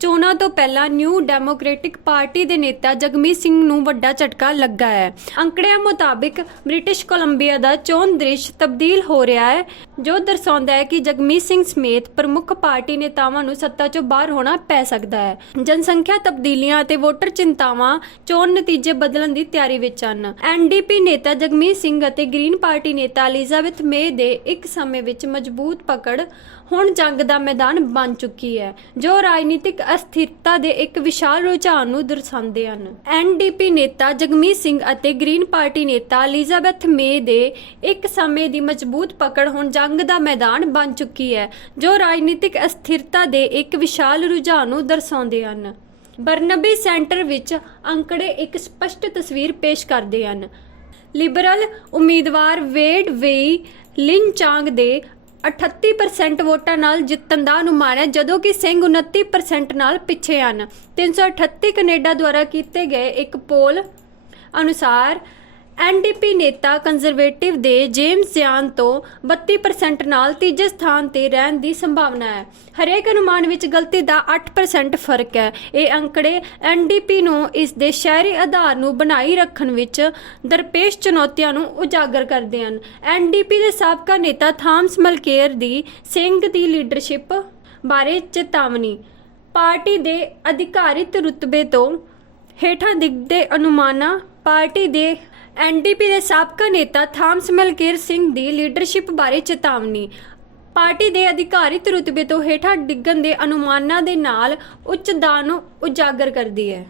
ਚੋਣਾਂ ਤੋਂ ਪਹਿਲਾਂ ਨਿਊ ਡੈਮੋਕ੍ਰੈਟਿਕ ਪਾਰਟੀ ਦੇ ਨੇਤਾ ਜਗਮੀਤ ਸਿੰਘ ਨੂੰ ਵੱਡਾ ਝਟਕਾ ਲੱਗਾ ਹੈ। ਅੰਕੜਿਆਂ ਮੁਤਾਬਿਕ ਬ੍ਰਿਟਿਸ਼ ਕੋਲੰਬੀਆ ਦਾ ਚੋਣ ਦ੍ਰਿਸ਼ ਤਬਦੀਲ ਹੋ ਰਿਹਾ ਹੈ। ਜੋ ਦਰਸਾਉਂਦਾ ਹੈ ਕਿ ਜਗਮੀਤ ਸਿੰਘ ਸਮੇਤ ਪ੍ਰਮੁੱਖ ਪਾਰਟੀ ਨੇਤਾਵਾਂ ਨੂੰ ਸੱਤਾ 'ਚੋਂ ਬਾਹਰ ਹੋਣਾ ਪੈ ਸਕਦਾ ਹੈ। ਜਨਸੰਖਿਆ ਤਬਦੀਲੀਆਂ ਅਤੇ ਵੋਟਰ ਚਿੰਤਾਵਾਂ ਚੋਣ ਨਤੀਜੇ ਬਦਲਣ ਦੀ ਤਿਆਰੀ ਵਿੱਚ ਹਨ। ਐਨਡੀਪੀ ਨੇਤਾ ਜਗਮੀਤ ਸਿੰਘ ਅਤੇ ਗ੍ਰੀਨ ਪਾਰਟੀ ਨੇਤਾ ਐਲਿਜ਼ਾਬੈਥ ਮੇ ਦੇ ਇੱਕ ਸਮੇਂ ਵਿੱਚ ਮਜ਼ਬੂਤ ਪਕੜ ਹੁਣ ਜੰਗ ਦਾ ਮੈਦਾਨ ਬਣ ਚੁੱਕੀ ਹੈ, ਜੋ ਰਾਜਨੀਤਿਕ ਅਸਥਿਰਤਾ ਦੇ ਇੱਕ ਵਿਸ਼ਾਲ ਰੁਝਾਨ ਨੂੰ ਦਰਸਾਉਂਦੇ ਹਨ। ਐਨਡੀਪੀ ਨੇਤਾ ਜਗਮੀਤ ਸਿੰਘ ਅਤੇ ਗ੍ਰੀਨ ਪਾਰਟੀ ਨੇਤਾ ਐਲਿਜ਼ਾਬੈਥ ਮੇ ਦੇ ਇੱਕ ਸਮੇਂ ਦੀ ਮਜ਼ਬੂਤ ਪਕੜ ਹੁਣ ਜੰਗ ਦਾ ਮੈਦਾਨ ਬਣ ਚੁੱਕੀ ਹੈ, ਜੋ ਰਾਜਨੀਤਿਕ ਅਸਥਿਰਤਾ ਦੇ ਇੱਕ ਵਿਸ਼ਾਲ ਰੁਝਾਨ ਨੂੰ ਦਰਸਾਉਂਦੇ ਹਨ। ਬਰਨਬੀ ਸੈਂਟਰ ਵਿੱਚ ਅੰਕੜੇ ਇੱਕ ਸਪਸ਼ਟ ਤਸਵੀਰ ਪੇਸ਼ ਕਰਦੇ ਹਨ। ਲਿਬਰਲ ਉਮੀਦਵਾਰ ਵੇਡ ਵੇਈ ਲਿਨ ਚਾਂਗ ਦੇ 38% ਵੋਟਾਂ ਨਾਲ ਜਿੱਤਣ ਦਾ ਅਨੁਮਾਨ ਹੈ, ਜਦੋਂ ਕਿ ਸਿੰਘ 29% ਨਾਲ ਪਿੱਛੇ ਹਨ। 338 ਕੈਨੇਡਾ ਦੁਆਰਾ ਕੀਤੇ ਗਏ ਇੱਕ ਪੋਲ ਅਨੁਸਾਰ ਐਨਡੀਪੀ ਨੇਤਾ ਕੰਜ਼ਰਵੇਟਿਵ ਦੇ ਜੇਮਸ ਜਾਨ ਤੋਂ 32% ਨਾਲ ਤੀਜੇ ਸਥਾਨ ਤੇ ਰਹਿਣ ਦੀ ਸੰਭਾਵਨਾ ਹੈ। ਹਰੇਕ ਅਨੁਮਾਨ ਵਿੱਚ ਗਲਤੀ ਦਾ 8% ਫ਼ਰਕ ਹੈ। ਇਹ ਅੰਕੜੇ ਐਨਡੀਪੀ ਨੂੰ ਇਸ ਦੇ ਸ਼ਹਿਰੀ ਆਧਾਰ ਨੂੰ ਬਣਾਈ ਰੱਖਣ ਵਿੱਚ ਦਰਪੇਸ਼ ਚੁਣੌਤੀਆਂ ਨੂੰ ਉਜਾਗਰ ਕਰਦੇ ਹਨ। ਐਨਡੀਪੀ ਦੇ ਸਾਬਕਾ ਨੇਤਾ ਥਾਮਸ ਮਲਕੇਰ ਦੀ ਸਿੰਘ ਦੀ ਲੀਡਰਸ਼ਿਪ ਬਾਰੇ ਚੇਤਾਵਨੀ। ਪਾਰਟੀ ਦੇ ਅਧਿਕਾਰਿਤ ਰੁਤਬੇ ਤੋਂ ਹੇਠਾਂ ਦਿਖਦੇ ਅਨੁਮਾਨਾਂ ਪਾਰਟੀ ਦੇ ਐਨਡੀਪੀ ਦੇ ਸਾਬਕਾ ਨੇਤਾ ਥਾਮਸ ਮਲਕੀਰ ਸਿੰਘ ਦੀ ਲੀਡਰਸ਼ਿਪ ਬਾਰੇ ਚੇਤਾਵਨੀ। ਪਾਰਟੀ ਦੇ ਅਧਿਕਾਰਿਤ ਰੁਤਬੇ ਤੋਂ ਹੇਠਾਂ ਡਿੱਗਣ ਦੇ ਅਨੁਮਾਨਾਂ ਦੇ ਨਾਲ ਉੱਚ ਦਾਅ ਨੂੰ ਉਜਾਗਰ ਕਰਦੀ ਹੈ।